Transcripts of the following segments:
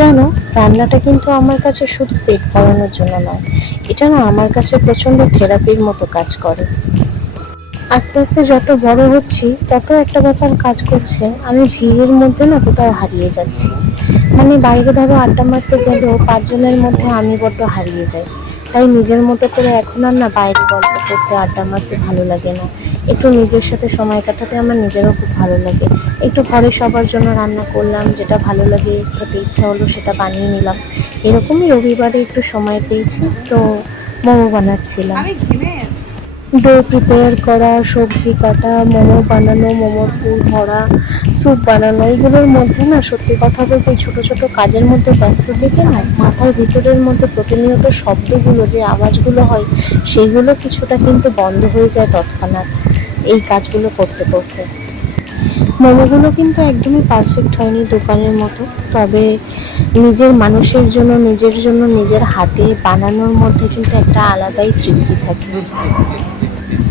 জানো, রান্নাটা কিন্তু আমার কাছে শুধু পেট ভরানোর জন্য নয়, এটা না আমার কাছে প্রচন্ড থেরাপির মতো কাজ করে। আস্তে আস্তে যত বড় হচ্ছি তত একটা ব্যাপার কাজ করছে, আমি ভিড়ের মধ্যে না কোথাও হারিয়ে যাচ্ছি। মানে বাইরে ধরো আড্ডা মারতে গেলেও পাঁচজনের মধ্যে আমি বড্ড হারিয়ে যাই। তাই নিজের মতো করে এখন আর না বাইরে গল্প করতে আড্ডা মারতে ভালো লাগে না। একটু নিজের সাথে সময় কাটাতে আমার নিজেরও খুব ভালো লাগে। একটু ঘরে সবার জন্য রান্না করলাম, যেটা ভালো লাগে খেতে ইচ্ছা হলো সেটা বানিয়ে নিলাম। এরকমই রবিবারে একটু সময় পেয়েছি তো মোমো বানাচ্ছিলাম। ডো প্রিপেয়ার করা, সবজি কাটা, মোমো বানানো, মোমোর পুর ভরা, স্যুপ বানানো, এগুলোর মধ্যে না সত্যি কথা বলতে ছোট ছোট কাজের মধ্যে ব্যস্ত থেকে না মাথার ভিতরের মধ্যে প্রতিনিয়ত শব্দগুলো যে আওয়াজগুলো হয় সেগুলো কিছুটা কিন্তু বন্ধ হয়ে যায় তৎক্ষণাৎ এই কাজগুলো করতে করতে। মোমোগুলো কিন্তু একদমই পারফেক্ট হয়নি দোকানের মতো, তবে নিজের মানুষের জন্য নিজের হাতে বানানোর মধ্যে কিন্তু একটা আলাদাই তৃপ্তি থাকে।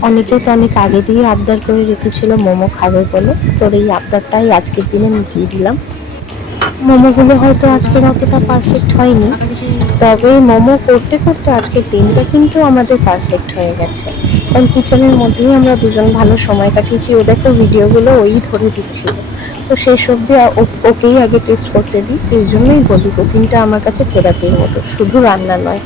অনেকে তো অনেক আগে দিয়ে আবদার করে রেখেছিল মোমো খাবে বলে, তোর এই আবদারটাই আজকের দিনে মিটিয়ে দিলাম। মোমোগুলো হয়তো আজকের অতটা পারফেক্ট হয়নি, তবে মোমো করতে করতে আজকের দিনটা কিন্তু আমাদের পারফেক্ট হয়ে গেছে। কারণ কিচেনের মধ্যেই আমরা দুজন ভালো সময় কাটিয়েছি। ও দেখো ভিডিওগুলো ওই ধরে দিচ্ছিল, তো সেই সব দিয়ে ওকেই আগে টেস্ট করতে দিই। এই জন্যই বলি কুকিংটা আমার কাছে থেরাপির মতো, শুধু রান্না নয়।